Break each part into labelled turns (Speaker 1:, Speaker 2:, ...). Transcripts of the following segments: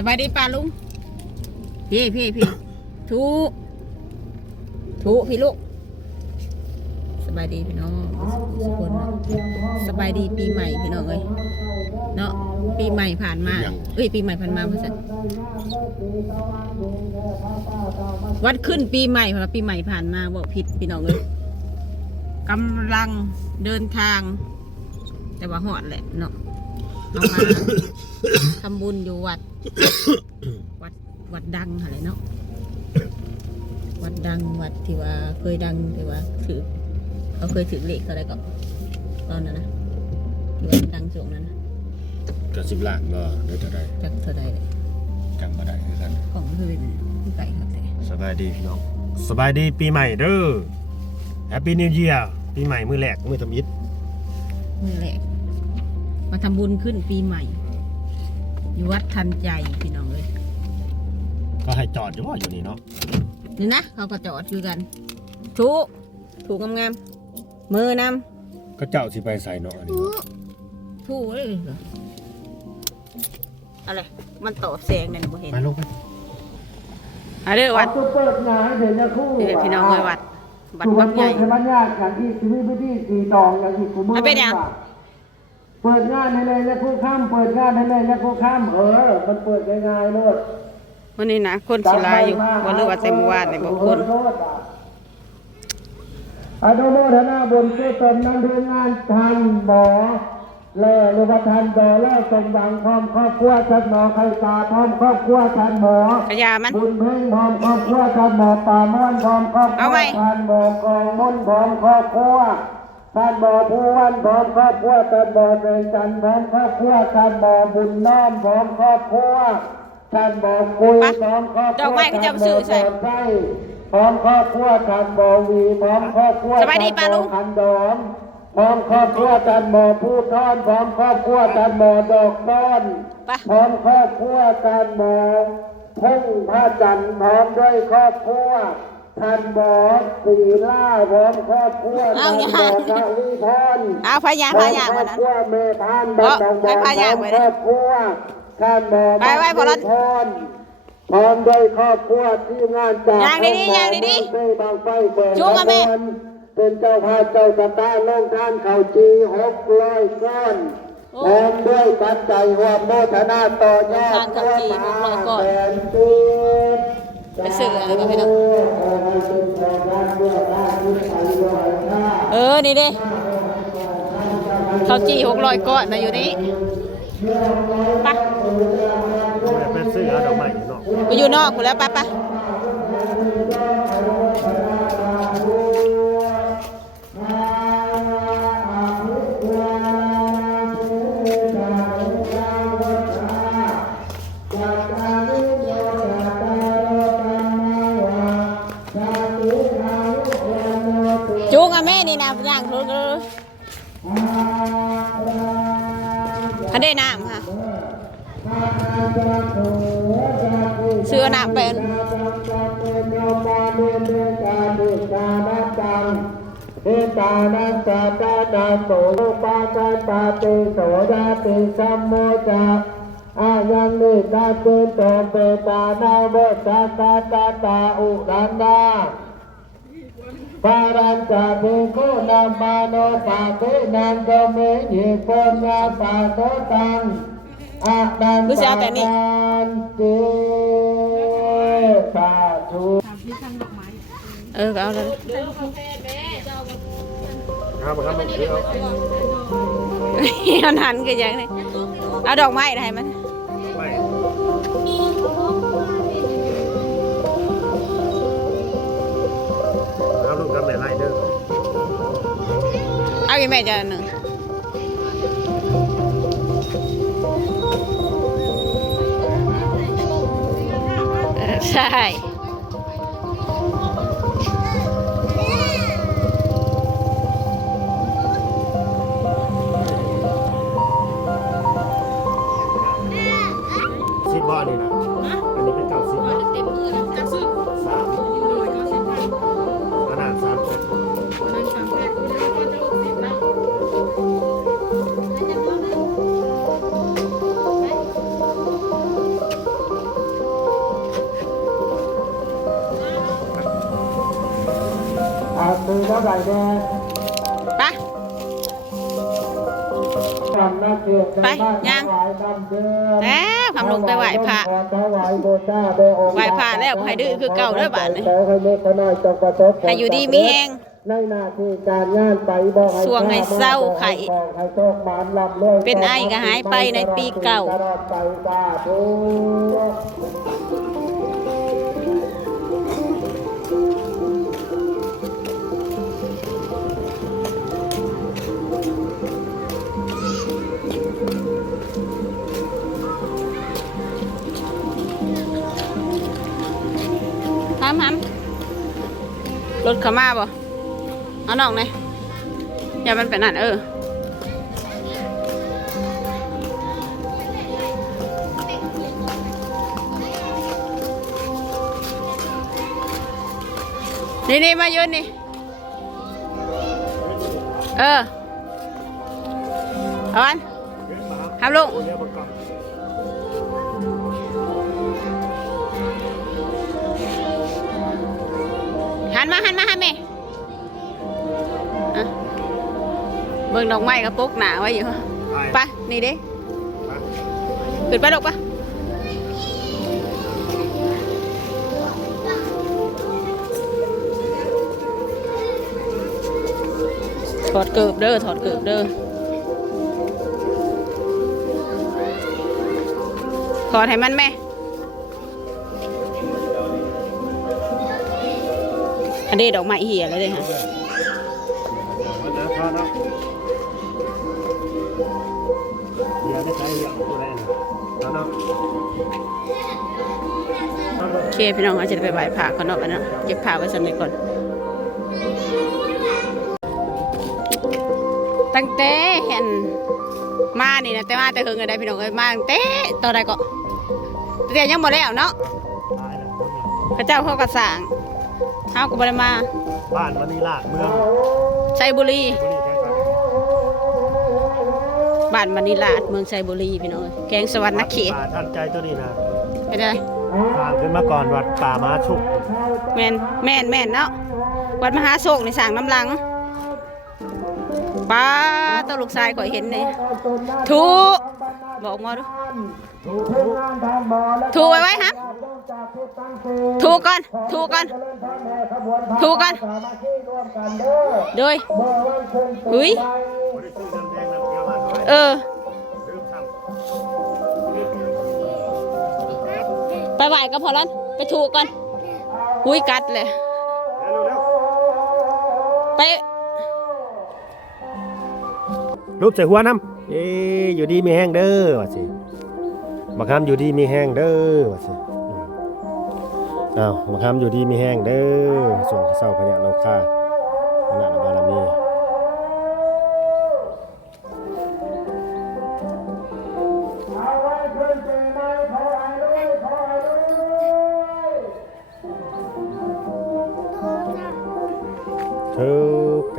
Speaker 1: สบายดีป้าลุง พี่พี่พี่ทุทุพี่ลูก สบายดีพี่น้องทุกคนสบายดีปีใหม่พี่น้องเอ้ยเนาะปีใหม่ผ่านมา
Speaker 2: ยัง
Speaker 1: เอ้ยปีใหม่ผ่านมาเพื่อนวัดขึ้นปีใหม่เพราะว่าปีใหม่ผ่านมาบอกผิดพี่น้องเอ้ยกำลังเดินทาง แต่ว่าหอดแหละเนาะเอามาทำบุญอยู่วัด วัดวัดดังอะไรเนาะวัดดังวัดที่ว่าเคยดังที่ว่าถือเขาเคยถือเลขอะไรก็ตอนนั้นนะที่ว่าดังช่วงนั้นนะ
Speaker 2: กระสิบล้านก็เดี๋ยวจะได้
Speaker 1: จากเท่าใดเลย
Speaker 2: จำมาได้คือกัน
Speaker 1: ของเพื่อนผู้ไก่ครับแต่
Speaker 2: สบายดีพี่น้องสบายดีปีใหม่เด้อแฮปปี้นิว e ียร์ปีใหม่มือแรกมือทำอิฐ
Speaker 1: มือแรกมาทำบุญขึ้นปีใหม่ อยู่วัดทันใจพี่น้องเลย
Speaker 2: ก็ให้จอดอยู่ว่าอยู่นี่เนาะ
Speaker 1: นี่นะเขาก็จอดคือกันถูกถูกงามๆมือนำ
Speaker 2: ก็เจ้าสิไปใส่เนาะอันนี้เนาะ
Speaker 1: ถูกเลยเหรออะไรมันต่อแสงนั่นบ่เห็น
Speaker 2: ไปลงไป
Speaker 1: อะเด้อวัด
Speaker 3: จะเปิดงานเดี๋ยวจะคู่
Speaker 1: นี่แหละพี่น้องเอ้ยวัดวัด
Speaker 3: ถูก
Speaker 1: บั
Speaker 3: มั
Speaker 1: ก
Speaker 3: น
Speaker 1: ใหญ่
Speaker 3: เปิดมันยากอย่างที่ชีวิตไม่ดีสีตองอย่างที่กูมื
Speaker 1: เอาเป็นยัง
Speaker 3: เปิดงานให้เลยจะคู่ข้ามเปิดงานให้เลยจะคู่ข้ามเออ มันเปิดง่ายๆโลด
Speaker 1: วันนี้นะคนสิหลายอยู่บ่รู้ว่าเต็มอวาดในบ่คน
Speaker 3: อนุโมทนาบุญกุศลนั้นดูงานทานหมอเล่หรือว่าทานดอเล่สมหวังพร้อมครอบครัวท่านหมอไข่ตาพร้อมครอบครัวท่านหมอ
Speaker 1: กระยามัน
Speaker 3: บุญเพ่งพร้อมครอบครัวท่านหมอป่าม่วนพร้อมครอบครั
Speaker 1: เอา
Speaker 3: ว
Speaker 1: ไหม
Speaker 3: ท่านหมอกองมุ่นพร้อมครอบครัว ท่านหมอผู้วันพร้อมครอบครัวท่านหมอเรจันทร์พร้อมครอบครัวท่านหมอบุญน้อมพร้อมครอบครัวท่านหมอคุย
Speaker 1: ไป
Speaker 3: พร้อมครอบครัว
Speaker 1: ดอกไม้ก็จะเอาซื้อใส่
Speaker 3: ท่านหมอไส้พร้อมครอบครัวท่านหมอวีพร้อมครอบครัว
Speaker 1: สบายดีป่ะลุง
Speaker 3: ท่นหมอขันดอมพร้อมครอบครัวท่านหมอผู้ท่อนพร้อมครอบครัวท่านหมอดอกต้น
Speaker 1: ไป
Speaker 3: พร้อมครอบครัวการหมอพุ่งพระจันทร์พร้อมด้วยครอบครัว ท่านหมอสีล่าพร้อมครอบครัว
Speaker 1: เอา
Speaker 3: ท่าน
Speaker 1: อย่า
Speaker 3: หมอกะลิพร
Speaker 1: เอาพายางพายาง
Speaker 3: คร
Speaker 1: วั
Speaker 3: อนบ
Speaker 1: นั้น
Speaker 3: ครัวเมธาน
Speaker 1: เอ้อ
Speaker 3: ดำดง
Speaker 1: ไปพายางไว้
Speaker 3: ค
Speaker 1: ดิ
Speaker 3: รอบครัวท่านหมอ
Speaker 1: ไปไว้พอละ
Speaker 3: พรพร้อมด้วยครอบครัวที่งานจาก
Speaker 1: ย่างดีๆย่างดีๆ
Speaker 3: เส้บางไฟเปิด
Speaker 1: จุ๊กอะแม่
Speaker 3: เป็นเจ้าพาเจ้าสตาร์ลงท่านเขาจีหกร้อยก้อน
Speaker 1: โอ้
Speaker 3: พร้อมด้วยปัจจัยหัวโมทนาต่อยอด
Speaker 1: ทานข้าวจี่หกร้อยก้อน
Speaker 3: แสนจีบ
Speaker 1: ไปซื้ออะไรก็ไม่รู้เออ นี่ดิข้าวจีหกร้อยก้อนนะอยู่นี่ไป
Speaker 2: ไปซื้อเอาดอกไม้อยู่เนาะ
Speaker 1: ไปอยู่นอกกูแล้วไปไปจู เอ
Speaker 3: ตานัสสะตาตาโสปาตาตาเตโสดาติสัมโมจะอายังนิตาเตโตเปตานาโวตาตาตาตาอุรันดาปารัญจาเภโคนามาโนปาเทนังกเมหิปญาปาโตตังอาดัน
Speaker 1: ปาแต่นี่
Speaker 3: นเจสาธุ
Speaker 1: เออก็เอาเลย
Speaker 2: ครับครับมันคือเอา
Speaker 1: เอาหันก็อย่างนี้เอาดอกไม้ได้มัน
Speaker 2: ไม่เอาลูกกับแม่ไล่เด้อ
Speaker 1: เอาอีแม่จะหนึ่งเออใช่
Speaker 3: ใดแน่
Speaker 1: ไป
Speaker 3: กันนะเกี่ยวกับ
Speaker 1: ไป
Speaker 3: บ้าน
Speaker 1: ยัง
Speaker 3: ถวายดำเดิน
Speaker 1: แล้วความลงไปไหว้พระ
Speaker 3: ถวายบูชาด้วยองค์
Speaker 1: ไหว้พระแล้วให้ดื้อคือเก่าเด้อบัดนี้
Speaker 3: ขอให้เล็กขน้อยจงประสบผล
Speaker 1: ให้อยู่ดีมีแฮง
Speaker 3: ในหน้าที่การงานไปบอกให้
Speaker 1: สวงให้เศร้าไข่
Speaker 3: ให้โชคหมานลำรวย
Speaker 1: เป็นไอก็หายไปในปีเก่า
Speaker 3: ตลอดไปสาธุ
Speaker 1: รถเขามาบ่เอาน้องหน่อยอย่ามันเป็นนั่นเออนี่นี่มายืนนี่ เออเอาอันห้ามลง นมาหันมาหันแม่อะเบิ่งดอกไม้กับปุ๊กหนาไว้อยู่ไปะนี่เด้ขึ้นไปดอกปะถอดเกือบเด้อถอดเกือบเด้อถอดให้มันแม่ อันนี้ดอกไม้เหี่ยเลยเด้ค่ะโอเคพี่น้องอาจจะไปไหว้พระก่อนเนาะกันเนาะเก็บผ้าไว้สำเร็จก่อน ตั้งแต่เห็นมานี่นะแต่มาแต่เฮงก็ได้พี่น้องเอ้ยมาตั้งแต่ตอนใดก็เรียนยังบ่แล้วเนาะพระเจ้าเขาก็สร้างาก็บ่ได้มา
Speaker 2: บ้านมันนี่ลาดเมือง
Speaker 1: ไซบุรี
Speaker 2: บุรีแค่กัน
Speaker 1: บ้านมณีลาดเมืองไซบุรีพี่น้องเอ้ยแกงสวรรค์นักเขต
Speaker 2: ป่าท่านใจตัวนี้นะ
Speaker 1: ไปได้
Speaker 2: สร้างขึ้นมาก่อนวัดป่ามาชุก
Speaker 1: แม่นแม่นแม่นเนาะวัดมหาโศกในสร้างน้ำหลังป้าตัวลูกชายก่อยเห็นเลยถูกบอกหมอดูถูกไว้ไว้ฮะถูกก่อน ถูกก่อน ถูกก่อนโดยหุย
Speaker 2: บริสุทธิ์น้ำแดงน้ำเขียวบ้านน้อย
Speaker 1: เออ
Speaker 2: ลืมซ้ำ
Speaker 1: ไปไหวก็พอแล้วไปถูกก่อนหุยกัดเลย
Speaker 2: เร็วเร็ว
Speaker 1: ไป
Speaker 2: รูปใส่หัวน้ำเอ้อยู่ดีมีแห้งเด้อว่าสิ บักคำอยู่ดีมีแห้งเด้อว่าสิอ้าวบักคำอยู่ดีมีแห้งเด้อส่งเศร้าพญานาคาพญานาบารมี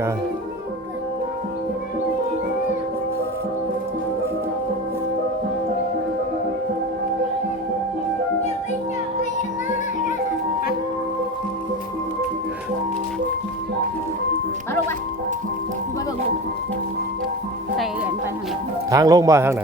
Speaker 3: เอา ใส่
Speaker 1: เอื่อนไปทางไหน
Speaker 2: ทางลงบ่ทางไหน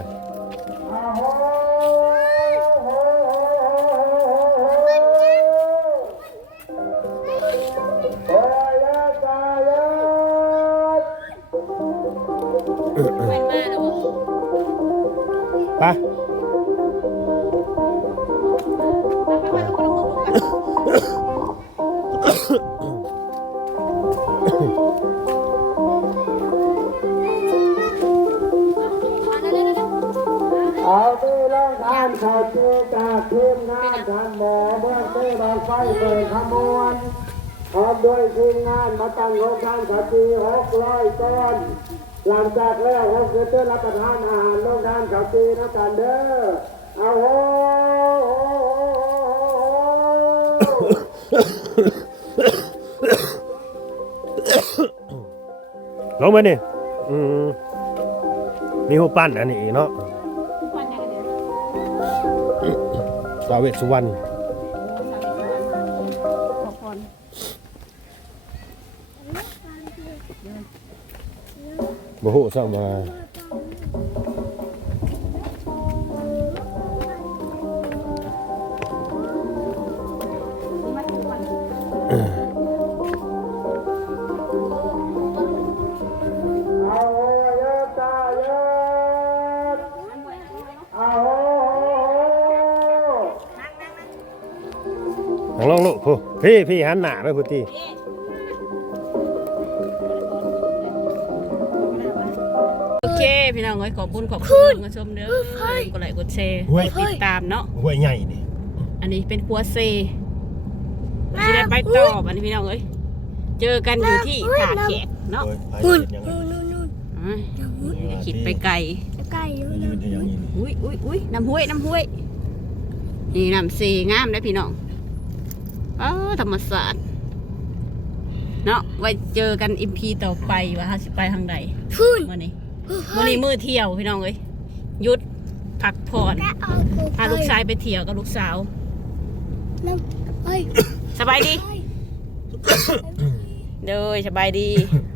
Speaker 1: เรา
Speaker 3: ไฟเปิดขบวนพร้อมด้วยทีมงานมาตั้งโรงทานเขาจีหกร้อยก้อนหลังจากแล้วหกเดือนรับประทานอาหารโรงทานเขาจีนะกันเด้อเอาโหโหโห
Speaker 2: ลงไปนี่อืมมีหูปั้นอันนี้อีกเนาะ
Speaker 1: วันยังไงเดี๋ยว
Speaker 2: สาวเวสสุวรรณ บ่ฮู้ซ้ำว่า
Speaker 3: เอาโหโยตาโยเอ
Speaker 2: งลูกพี่พี่หันหน้าไปพุท
Speaker 1: องเอ้ยขอบคุญขอบคุณมาชมเด้ออย่าลืมกดไลค์กดแชร์กดติดตามเนาะ
Speaker 2: ห้วยใหญ่นี่
Speaker 1: อันนี้เป็นครัวเซที่ได้ไปต่ออันนี้พี่น้องเอ้ยเจอกันอยู่ที่ขาแขกเนาะ
Speaker 2: โอ้ยไปเฮ็ดหยังไง
Speaker 1: อะอย่าคิดไปไกล
Speaker 2: ไปยืนได้ยังนี่
Speaker 1: อุ้ยอุ้ยอุ้ยน้ำห้วยน้ำห้วยนี่น้ำเซงามได้อพี่น้องเออธรรมศาสตร์เนาะไว้เจอกันอิมพีต่อไปว่าเขาสิไปทางใด
Speaker 4: พูน
Speaker 1: เมื่อนี้เมื่อนี้มือเที่ยวพี่น้องเอ้ยหยุดพักผ่อน
Speaker 4: และเอาโค
Speaker 1: พาลูกชายไปเที่ยวกับลูกสาว
Speaker 4: น้ำเฮ้ย
Speaker 1: สบายดี เด้อสบายดี
Speaker 4: ไ